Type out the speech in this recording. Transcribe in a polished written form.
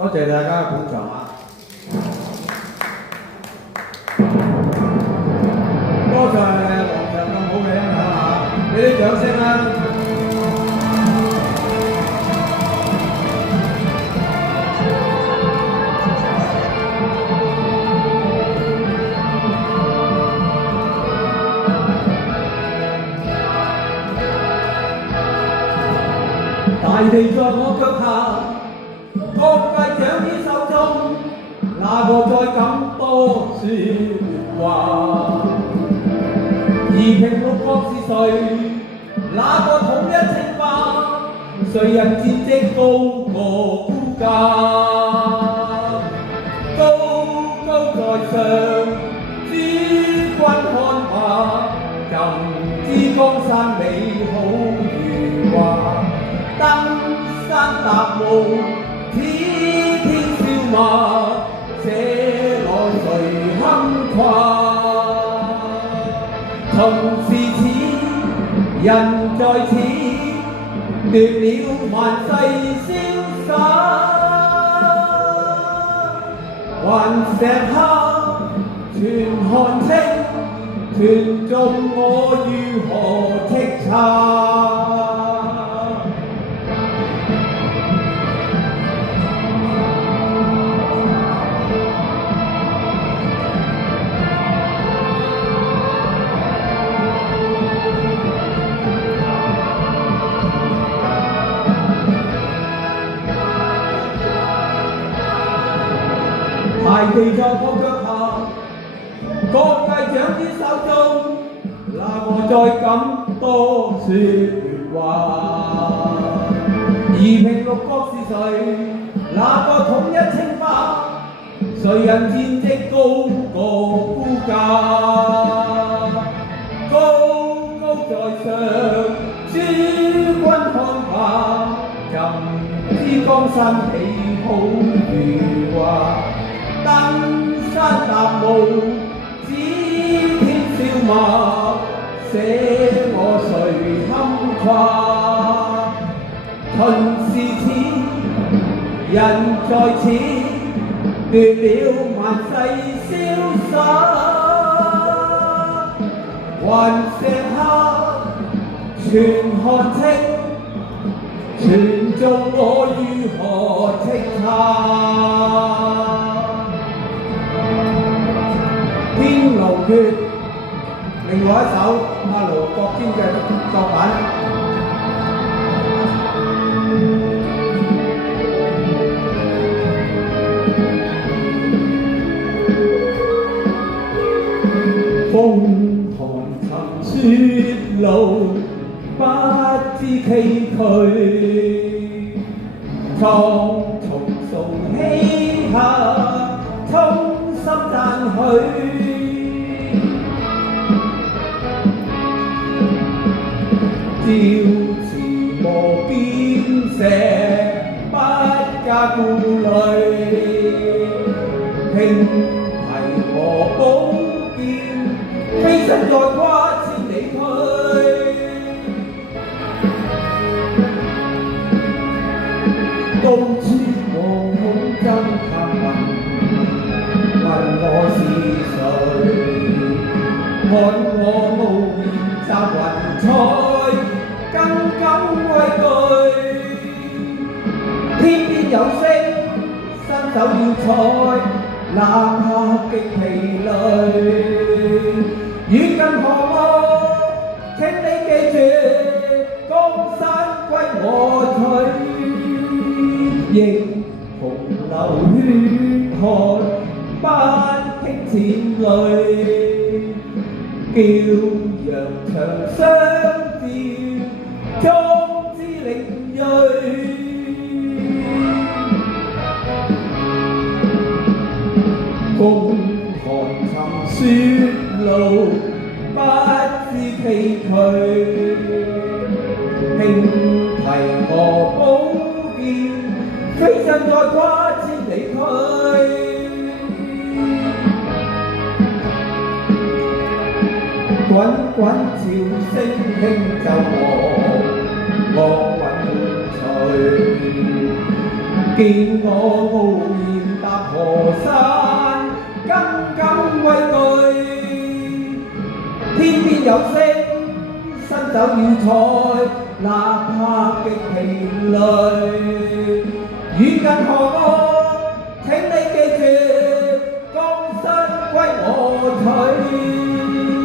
多謝大家嘅捧場啊！多謝黃長咁好嘅音響啊！俾啲掌聲啦！大地在我腳下，各界掌於手中，哪個再敢多説話？夷平六國是誰？哪個統一稱霸？誰人戰績高過孤家？高高在上，諸君看吧，任知江山美好如畫。登山踏霧，天天笑罵，這來誰堪夸？同是此，人在此，奪了萬世瀟灑。還石刻，全看清，團眾我如何叱咤？大地在我腳下，各界掌於手中，哪個再敢多説話？夷平六國是誰？哪個統一稱霸？誰人戰績高過孤家？高高在上，諸君看吧，任知江山美好如畫。登山踏霧，指天笑罵，捨我誰堪夸？秦是此，人在此，奪了萬世瀟灑。還石刻，全看清，全眾我如何叱咤？天奴訣，另外一首阿盧國堅嘅作品。風寒沉雪路，不知崎嶇，蒼松送稀客，衷心讚許。朝辭磨邊石，不加顧慮，輕提磨寶劍，飛身再跨千里去。高處惶恐爭客問我是誰？看我傲然集雲彩，更感畏懼。天邊有星，伸手要採，哪怕極疲累。遠近何物？請你記住，江山歸我取。英雄流血汗，不傾濺淚。驕陽長相照，壯志凌鋭。風寒沉雪路，不知崎嶇，輕提我寶劍，飛身再跨千里去。滾滾潮聲輕奏樂韻隨，見我傲畏懼，天邊有星，伸手要採，哪怕極疲累。遠近何我，請你記住，江山歸我取。